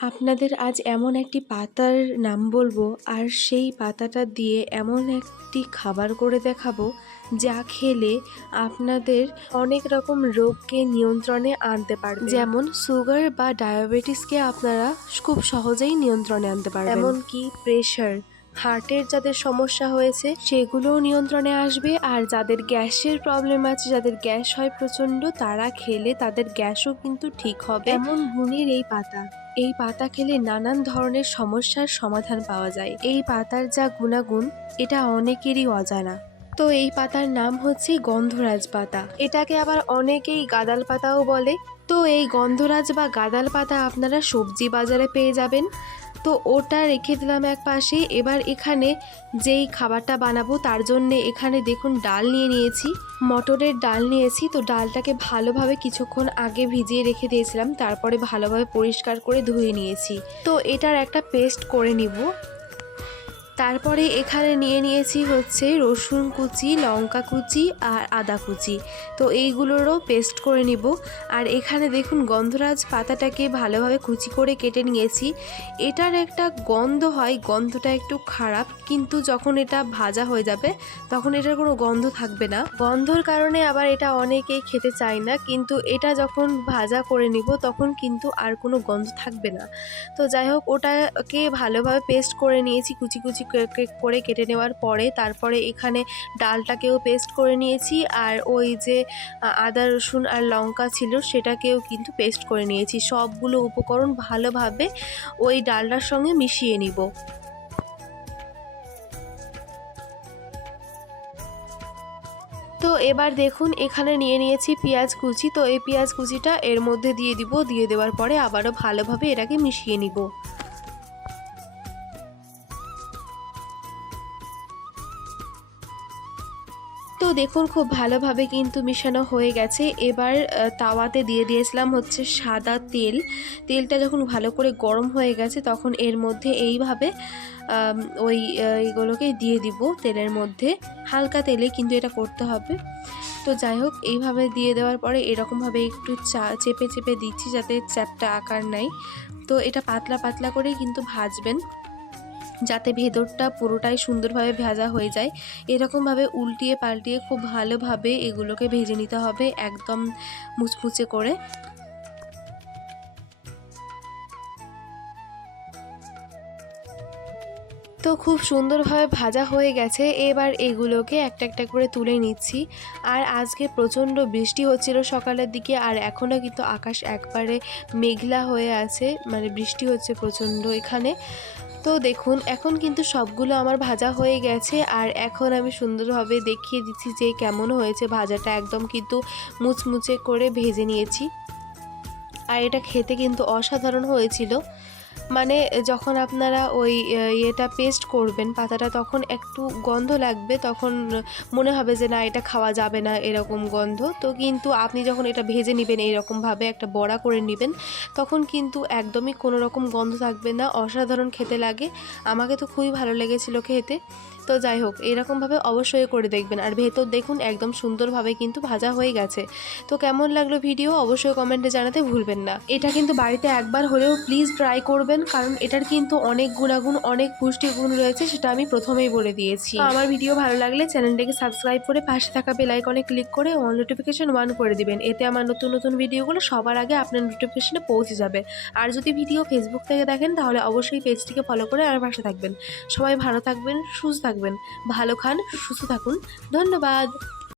আপনাদের আজ এমন একটি পাতার নাম বলব, আর সেই পাতাটা দিয়ে এমন একটি খাবার করে দেখাবো, যা খেলে আপনাদের অনেক রকম রোগকে নিয়ন্ত্রণে আনতে পারবে। যেমন সুগার বা ডায়াবেটিসকে আপনারা খুব সহজেই নিয়ন্ত্রণে আনতে পারবেন। এমনকি প্রেশার, হার্টের যাদের সমস্যা হয়েছে, সেগুলোও নিয়ন্ত্রণে আসবে, আর যাদের গ্যাসের প্রবলেম আছে, যাদের গ্যাস হয় প্রচণ্ড, তারা খেলে তাদের গ্যাসও কিন্তু ঠিক হবে। এমন গুণের এই পাতা। এই পাতা খেলে নানান ধরনের সমস্যার সমাধান পাওয়া যায়। এই পাতার যা গুণাগুণ, এটা অনেকেরই অজানা। তো এই পাতার নাম হচ্ছে গন্ধরাজ পাতা। এটাকে আবার অনেকেই গাদাল পাতাও বলে। তো এই গন্ধরাজ বা গাদাল পাতা আপনারা সবজি বাজারে পেয়ে যাবেন। তো ওটা রেখে দিলাম এক পাশে। এবার এখানে যেই খাবারটা বানাবো তার জন্য এখানে দেখুন ডাল নিয়ে নিয়েছি। মটরের ডাল নিয়েছি, তো ডালটাকে ভালোভাবে কিছুক্ষণ আগে ভিজিয়ে রেখে দিয়েছিলাম। তারপরে ভালোভাবে পরিষ্কার করে ধুয়ে নিয়েছি। তো এটার একটা পেস্ট করে নিব। তারপরে এখানে নিয়ে নিয়েছি হচ্ছে রসুন কুচি, লঙ্কা কুচি আর আদা কুচি। তো এইগুলোরও পেস্ট করে নিব। আর এখানে দেখুন গন্ধরাজ পাতাটাকে ভালোভাবে কুচি করে কেটে নিয়েছি। এটার একটা গন্ধ হয়, গন্ধটা একটু খারাপ, কিন্তু যখন এটা ভাজা হয়ে যাবে, তখন এটার কোনো গন্ধ থাকবে না। গন্ধর কারণে আবার এটা অনেকেই খেতে চায় না, কিন্তু এটা যখন ভাজা করে নিব, তখন কিন্তু আর কোনো গন্ধ থাকবে না। তো যাই হোক, ওটাকে ভালোভাবে পেস্ট করে নিয়েছি কুচি কুচি করে কেটে নেওয়ার পরে তারপরে এখানে ডালটাকেও পেস্ট করে নিয়েছি আর ওই যে আদা, রসুন আর লঙ্কা ছিল সেটাকেও কিন্তু পেস্ট করে নিয়েছি। সবগুলো উপকরণ ভালোভাবে ওই ডালটার সঙ্গে মিশিয়ে নিব। তো এবার দেখুন, এখানে নিয়ে নিয়েছি পেঁয়াজ কুচি। তো এই পেঁয়াজ কুচিটা এর মধ্যে দিয়ে দিব, দিয়ে দেওয়ার পরে আবারও ভালোভাবে এটাকে মিশিয়ে নিব। তো দেখুন, খুব ভালোভাবে কিন্তু মিশানো হয়ে গেছে। এবার তাওয়াতে দিয়ে দিয়েছিলাম হচ্ছে সাদা তেল। তেলটা যখন ভালো করে গরম হয়ে গেছে, তখন এর মধ্যে এইভাবে ওই এইগুলোকে দিয়ে দিব তেলের মধ্যে। হালকা তেলে কিন্তু এটা করতে হবে। তো যাই হোক, এইভাবে দিয়ে দেওয়ার পরে এরকমভাবে একটু চা, চেপে চেপে দিচ্ছি যাতে চ্যাপটা আকার নেয় তো এটা পাতলা পাতলা করেই কিন্তু ভাজবেন। যাতে ভেতরটা পুরোটাই সুন্দরভাবে ভাজা হয়ে যায়। এরকমভাবে উল্টিয়ে পাল্টিয়ে খুব ভালোভাবে এগুলোকে ভেজে নিতে হবে একদম মুচমুচে করে। তো খুব সুন্দরভাবে ভাজা হয়ে গেছে। এবার এগুলোকে একটা একটা করে তুলে নিচ্ছি। আর আজকে প্রচণ্ড বৃষ্টি হচ্ছিল সকালের দিকে আর এখনও কিন্তু আকাশ একবারে মেঘলা হয়ে আছে। মানে বৃষ্টি হচ্ছে প্রচণ্ড এখানে। তো দেখুন, এখন কিন্তু সবগুলো আমার ভাজা হয়ে গেছে আর এখন আমি সুন্দরভাবে দেখিয়ে দিচ্ছি যে কেমন হয়েছে ভাজাটা। একদম কিন্তু মুচমুচে করে ভেজে নিয়েছি। আর এটা খেতে কিন্তু অসাধারণ হয়েছিল। মানে যখন আপনারা ওই ইয়েটা পেস্ট করবেন, পাতাটা তখন একটু গন্ধ লাগবে, তখন মনে হবে যে না, এটা খাওয়া যাবে না এরকম গন্ধ। তো কিন্তু আপনি যখন এটা ভেজে নেবেন এইরকমভাবে, একটা বড়া করে নেবেন, তখন কিন্তু একদমই কোনো রকম গন্ধ থাকবে না, অসাধারণ খেতে লাগে। আমাকে তো খুবই ভালো লেগেছিলো খেতে। তো যাই হোক এরকমভাবে অবশ্যই করে দেখবেন। আর ভেতর দেখুন, একদম সুন্দরভাবে কিন্তু ভাজা হয়ে গেছে। তো কেমন লাগল ভিডিও অবশ্যই কমেন্টে জানাতে ভুলবেন না। এটা কিন্তু বাড়িতে একবার হলেও প্লিজ ট্রাই করবেন, কারণ এটার কিন্তু অনেক গুণাগুণ, অনেক পুষ্টিগুণ রয়েছে, সেটা আমি প্রথমেই বলে দিয়েছি। আমার ভিডিও ভালো লাগলে চ্যানেলটাকে সাবস্ক্রাইব করে পাশে থাকা বেল আইকনে ক্লিক করে অন নোটিফিকেশন ওয়ান করে দিবেন। এতে আমার নতুন নতুন ভিডিওগুলো সবার আগে আপনার নোটিফিকেশনে পৌঁছে যাবে। আর যদি ভিডিও ফেসবুক থেকে দেখেন, তাহলে অবশ্যই পেজটিকে ফলো করে আমার পাশে থাকবেন। সবাই ভালো থাকবেন, সুস্থ থাকবেন। ভালো খান সুস্থ থাকুন। ধন্যবাদ।